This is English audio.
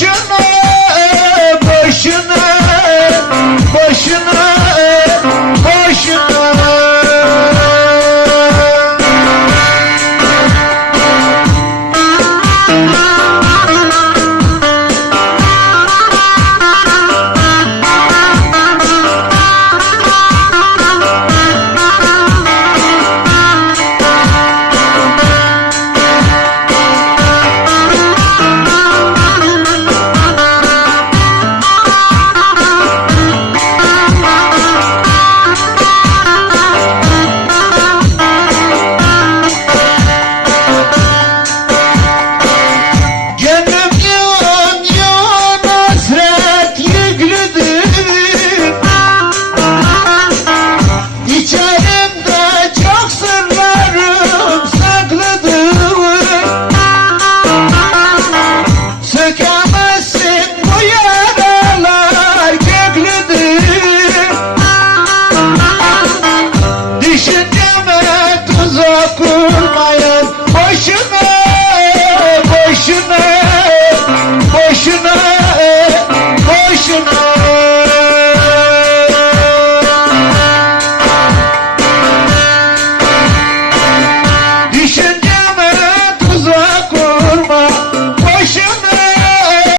Shut up!